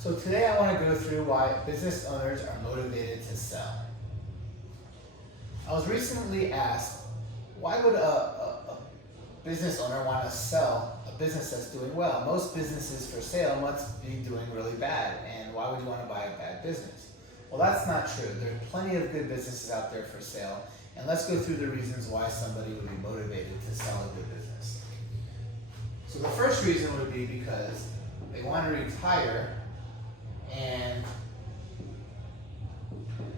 So today I want to go through why business owners are motivated to sell. I was recently asked, why would a business owner want to sell a business that's doing well? Most businesses for sale must be doing really bad, and why would you want to buy a bad business? Well, that's not true. There are plenty of good businesses out there for sale, and let's go through the reasons why somebody would be motivated to sell a good business. So the first reason would be because they want to retire and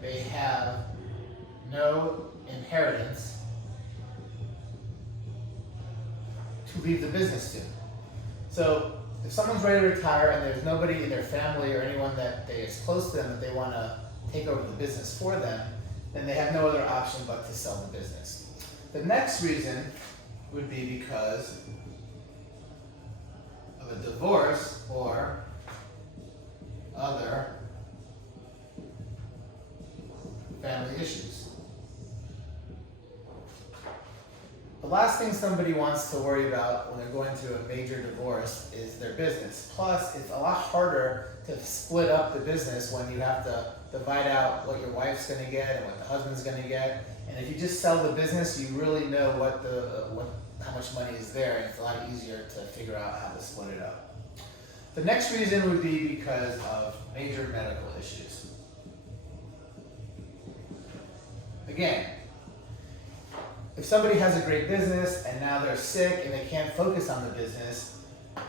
they have no inheritance to leave the business to. So if someone's ready to retire and there's nobody in their family or anyone that is close to them that they want to take over the business for them, then they have no other option but to sell the business. The next reason would be because of a divorce or other family issues. The last thing somebody wants to worry about when they're going through a major divorce is their business. Plus, it's a lot harder to split up the business when you have to divide out what your wife's going to get and what the husband's going to get. And if you just sell the business, you really know how much money is there, and it's a lot easier to figure out how to split it up. The next reason would be because of major medical issues. Again, if somebody has a great business and now they're sick and they can't focus on the business,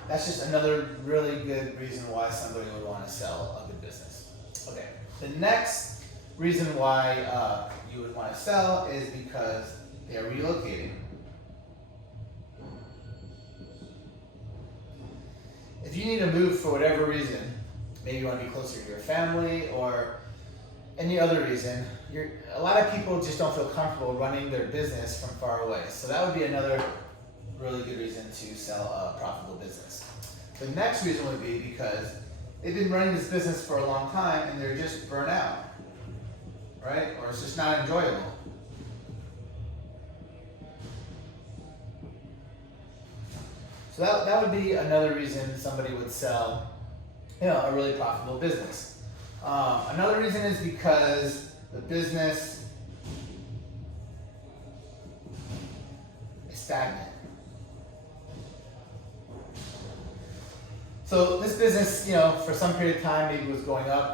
that's just another really good reason why somebody would want to sell a good business. Okay, the next reason why you would want to sell is because they are relocating. If you need to move for whatever reason, maybe you want to be closer to your family or any other reason, a lot of people just don't feel comfortable running their business from far away. So that would be another really good reason to sell a profitable business. The next reason would be because they've been running this business for a long time and they're just burnt out, right? Or it's just not enjoyable. So that would be another reason somebody would sell, a really profitable business. Another reason is because the business is stagnant. So this business, for some period of time, maybe was going up,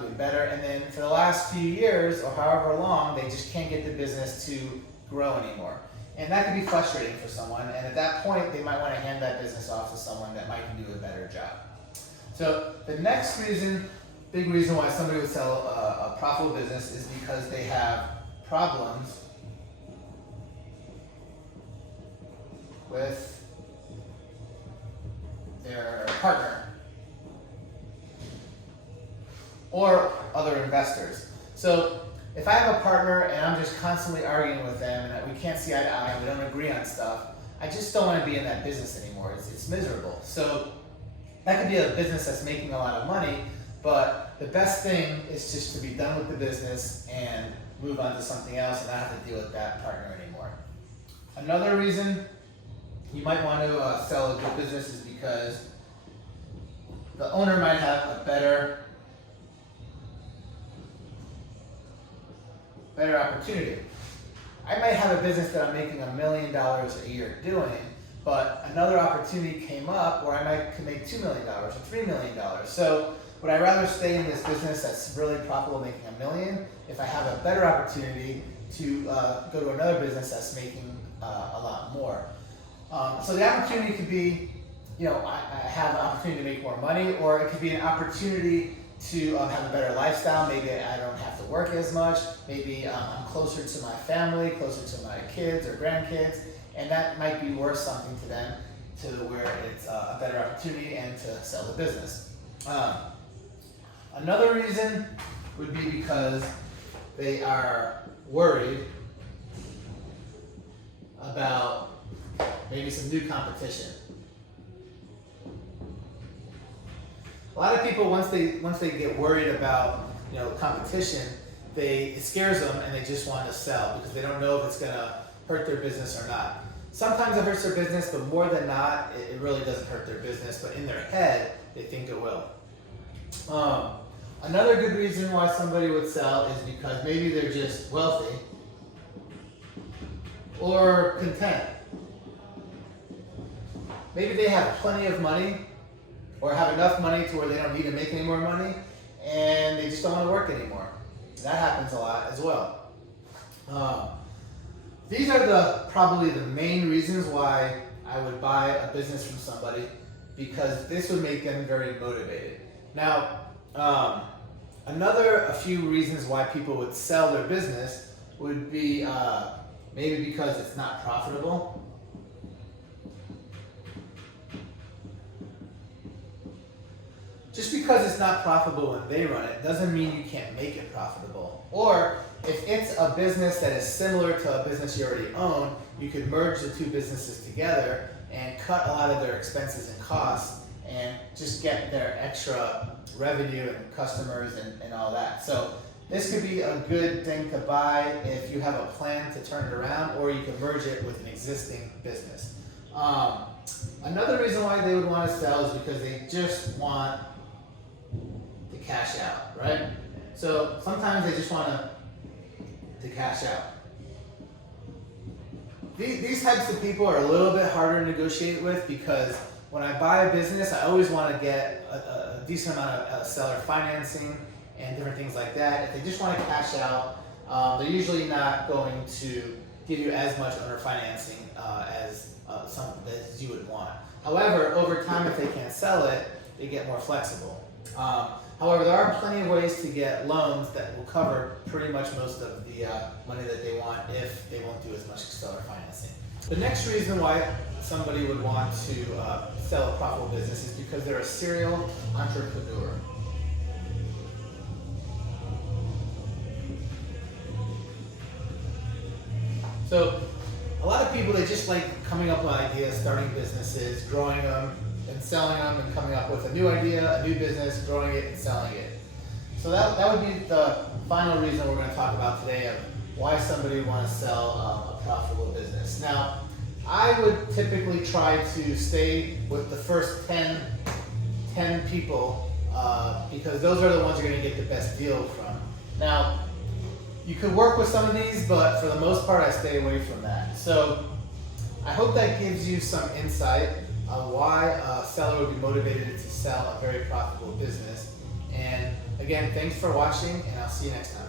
doing better, and then for the last few years or however long, they just can't get the business to grow anymore. And that can be frustrating for someone, and at that point, they might want to hand that business off to someone that might do a better job. So the next big reason why somebody would sell a profitable business is because they have problems with their partner or other investors. So if I have a partner and I'm just constantly arguing with them and we can't see eye to eye, we don't agree on stuff, I just don't want to be in that business anymore. It's miserable. So that could be a business that's making a lot of money, but the best thing is just to be done with the business and move on to something else and not have to deal with that partner anymore. Another reason you might want to sell a good business is because the owner might have a better opportunity. I might have a business that I'm making $1 million a year doing, but another opportunity came up where I could make $2 million or $3 million. So would I rather stay in this business that's really profitable, making $1 million, if I have a better opportunity to go to another business that's making a lot more? So the opportunity could be, I have an opportunity to make more money, or it could be an opportunity to have a better lifestyle. Maybe I don't have to work as much. Maybe I'm closer to my family, closer to my kids or grandkids, and that might be worth something to them, to where it's a better opportunity and to sell the business. Another reason would be because they are worried about maybe some new competition. A lot of people, once they get worried about competition, it scares them and they just want to sell because they don't know if it's going to hurt their business or not. Sometimes it hurts their business, but more than not, it really doesn't hurt their business. But in their head, they think it will. Another good reason why somebody would sell is because maybe they're just wealthy or content. Maybe they have plenty of money or have enough money to where they don't need to make any more money and they just don't want to work anymore. That happens a lot as well. These are probably the main reasons why I would buy a business from somebody, because this would make them very motivated. Now, a few reasons why people would sell their business would be maybe because it's not profitable. Just because it's not profitable when they run it doesn't mean you can't make it profitable. Or if it's a business that is similar to a business you already own, you could merge the two businesses together and cut a lot of their expenses and costs and just get their extra revenue and customers and all that. So this could be a good thing to buy if you have a plan to turn it around, or you can merge it with an existing business. Another reason why they would want to sell is because they just want to cash out, right? So sometimes they just want to cash out. These types of people are a little bit harder to negotiate with, because when I buy a business, I always want to get a decent amount of seller financing and different things like that. If they just want to cash out, they're usually not going to give you as much under financing as you would want. However, over time, if they can't sell it, they get more flexible. However, there are plenty of ways to get loans that will cover pretty much most of the money that they want if they won't do as much seller financing. The next reason why somebody would want to sell a profitable business is because they're a serial entrepreneur. So a lot of people, they just like coming up with ideas, starting businesses, growing them, and selling them, and coming up with a new idea, a new business, growing it and selling it. So that would be the final reason we're going to talk about today of why somebody would want to sell a profitable business. Now, I would typically try to stay with the first 10 people because those are the ones you're going to get the best deal from. Now, you could work with some of these, but for the most part, I stay away from that. So I hope that gives you some insight on why a seller would be motivated to sell a very profitable business. And again, thanks for watching, and I'll see you next time.